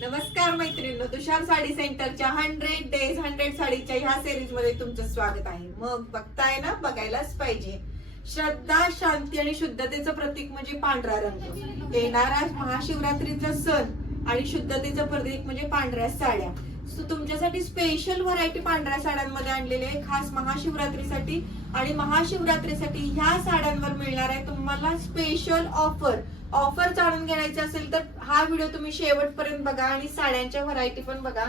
नमस्कार मैत्रिणींनो, तुषार साडी सेंटरच्या 100 डेज 100 साडीच्या ह्या सिरीज मध्ये तुमचं स्वागत आहे. मग बघताय ना, बघायलाच पाहिजे. श्रद्धा, शांती आणि शुद्धतेचं प्रतीक म्हणजे पांढरा रंग. येणारा महाशिवरात्रीचा सण आणि शुद्धतेचं प्रतीक म्हणजे पांढऱ्या साड्या. तुमच्यासाठी स्पेशल व्हरायटी पांढऱ्या साड्यांमध्ये आणलेली आहे, खास महाशिवरात्रीसाठी. आणि महाशिवरात्रीसाठी ह्या साड्यांवर मिळणार आहे तुम्हाला स्पेशल ऑफर जाणून घ्यायची असेल तर हा व्हिडिओ तुम्ही शेवटपर्यंत बघा आणि साड्यांच्या व्हरायटी पण बघा.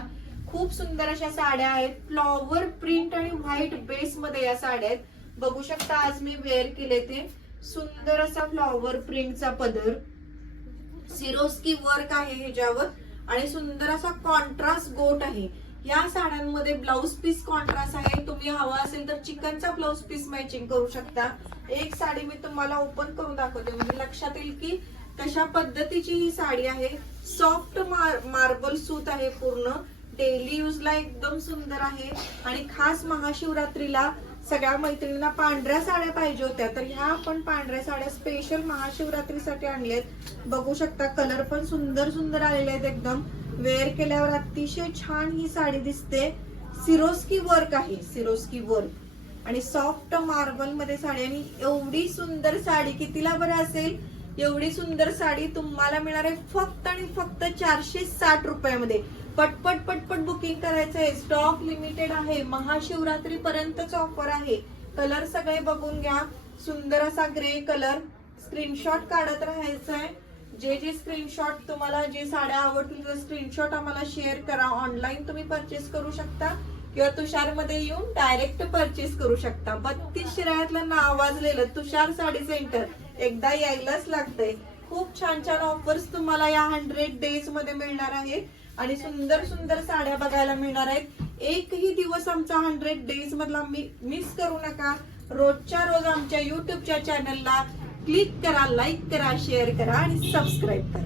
खूप सुंदर अशा साड्या आहेत. फ्लॉवर प्रिंट आणि व्हाईट बेस मध्ये या साड्या आहेत. बघू शकता, आज मी वेअर केले ते. सुंदर असा फ्लॉवर प्रिंटचा पदर, सिरोस्की वर्क आहे ह्याच्यावर आणि सुंदर असा कॉन्ट्रास्ट गोट आहे. या साड्यांमध्ये ब्लाउज पीस कॉन्ट्रास्ट आहे. तुम्ही हवा असेल तर चिकनचा ब्लाउज पीस मॅचिंग करू शकता. एक साडी मी तुम्हाला ओपन करून दाखवते म्हणजे लक्षात येईल की कशा पद्धतीची ही साडी आहे. सॉफ्ट मार्बल सूत आहे, पूर्ण डेली यूजला एकदम सुंदर आहे. आणि खास महाशिवरात्रीला सगळ्या मैत्रिणींना पांढऱ्या साड्या पाहिजे होत्या, तर ह्या आपण पांढऱ्या साड्या स्पेशल महाशिवरात्रीसाठी आणल्यात. बघू शकता, कलर पण सुंदर सुंदर आलेले आहेत. एकदम वेअर केल्यावर अतिशय छान ही साडी दिसते. सिरोस्की वर्क आहे, सिरोस्की वर्क आणि सॉफ्ट मार्बल मध्ये साडी. आणि एवढी सुंदर साडी कितीला बरं असेल? एवढी सुंदर साडी तुम्हाला मिळणार आहे फक्त आणि फक्त 460 रुपयामध्ये. पटपट पटपट बुकिंग करायचं आहे, स्टॉक लिमिटेड आहे. महाशिवरात्री पर्यंतच ऑफर आहे. कलर सगळे बघून घ्या. सुंदर असा ग्रे कलर. स्क्रीनशॉट काढत राहायचं आहे. जे स्क्रीनशॉट तुम्हाला, जे साड्या आवडतील ते स्क्रीनशॉट आम्हाला शेअर करा. ऑनलाईन तुम्ही परचेस करू शकता किंवा तुषार मध्ये येऊन डायरेक्ट परचेस करू शकता. 32 शिराळ्यातलं नाव वाजलेलं तुषार साडी सेंटर एकदा यायलाच लागतंय. खूप छान छान ऑफर्स तुम्हाला या 100 डेज मध्ये मिळणार आहेत आणि सुंदर सुंदर साड्या बघायला मिळणार आहेत. एकही दिवस आमचा 100 डेज मधला मिस करू नका. रोजच्या रोज आमच्या युट्यूबच्या चॅनलला क्लिक करा, लाईक करा, शेअर करा आणि सबस्क्राईब करा.